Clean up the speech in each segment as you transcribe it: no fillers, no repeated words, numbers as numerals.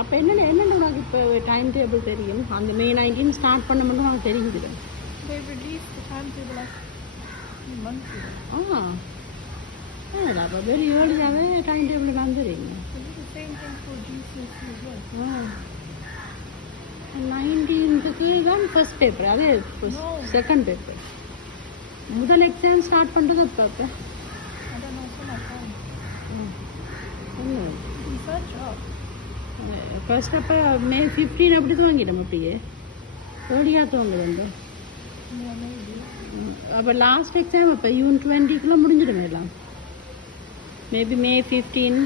அப்போ என்னென்ன உனக்கு இப்போ டைம் டேபிள் தெரியும் அந்த May 19 ஸ்டார்ட் பண்ண மட்டும் உனக்கு தெரியுது They released the timetable like a month ago. அப்போ வெரி ஏர்லியாகவே டைம் டேபிள் தான் தெரியுங்க They did the same thing for GCSE as well. 19க்கு தான் ஃபர்ஸ்ட் பேப்பர் அதே செகண்ட் பேப்பர் முதல் எக்ஸாம் ஸ்டார்ட் பண்ணுறது அப்போ அப்போ I don't know, it's on my phone. You search up. First அப்போ May 15 அப்படி துவங்கிட்டோம் அப்படியே ஏர்லியாக துவங்குதுண்டு Yeah, maybe. அப்போ லாஸ்ட் எக்ஸாம் இப்போ June 20க்குள்ளே முடிஞ்சிடுமே எல்லாம் மேபி May 15,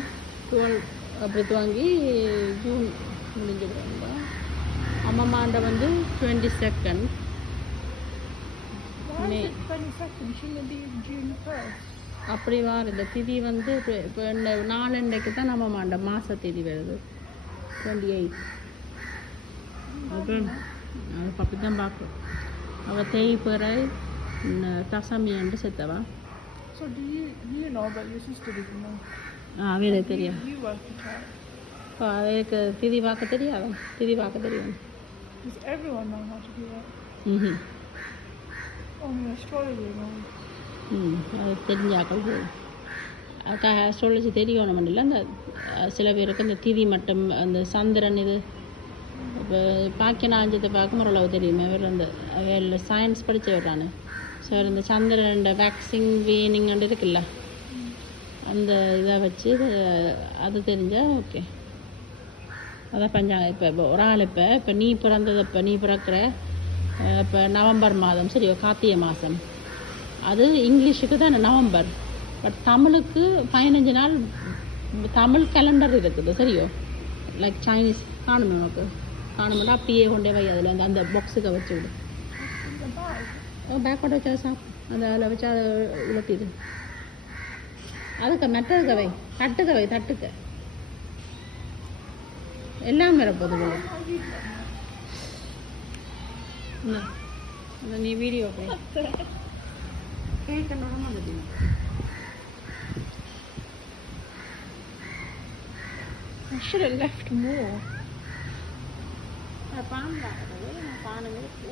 12 அப்படி துவங்கி ஜூன் முடிஞ்சிடுவாங்க அம்மாண்ட வந்து 22nd Why is it 22nd? Shouldn't it be June 1st? அப்படி வார் இந்த திதி வந்து இப்போ நாலண்டைக்கு தான் அம்மாண்ட மாத திதி வருது 28 அப்புறம் அது அப்படி தான் பார்க்கும் அவள் தேய்பிறை தசமி என்று செத்தவா So do you know, but your sister didn't know? அவையில தெரியும் You worked it out. இப்போ அவைக்கு திதி பார்க்க தெரியாதா திதி பார்க்க தெரியும் Does everyone know how to do that? ம் Only astrology knows. அது தெரிஞ்சாக்கள் அதுக்காக அஸ்ட்ராலஜி தெரியணும் இல்லை அந்த சில பேருக்கு இந்த திதி மட்டும் அந்த சந்திரன் இது இப்போ பாக்கியநாஞ்சத்தை பார்க்கும் ஓரளவு தெரியுமே அவர் அந்த அவையில் சயின்ஸ் படித்தவர் நான் ஸோ இந்த சந்திரன் வேக்சிங் வீனிங் இருக்குல்ல அந்த இதை வச்சு அது தெரிஞ்சால் ஓகே அதான் இப்போ ஒரு ஆள் இப்போ நீ பிறந்தது இப்போ நீ பிறக்கிற இப்போ நவம்பர் மாதம் சரியோ கார்த்திகை மாதம் அது இங்கிலீஷுக்கு தான் நவம்பர் பட் தமிழுக்கு 15 நாள் தமிழ் கேலண்டர் இருக்குது சரியோ லைக் சைனீஸ் காணுமே உனக்கு காணுமெண்டா அப்படியே கொண்டே வை அதில் அந்த பாக்ஸுக்கு வச்சு விடு பேக்கோட வச்சா அந்த அதில் வச்சா அதை உலர்த்திடு அதுக்கு மெட்டதுக்கு வை தட்டுக்க எல்லாம் வரப்போது போல நீ வீடியோ கேட்கணும் I should have left more. பான் பானம் இருக்கு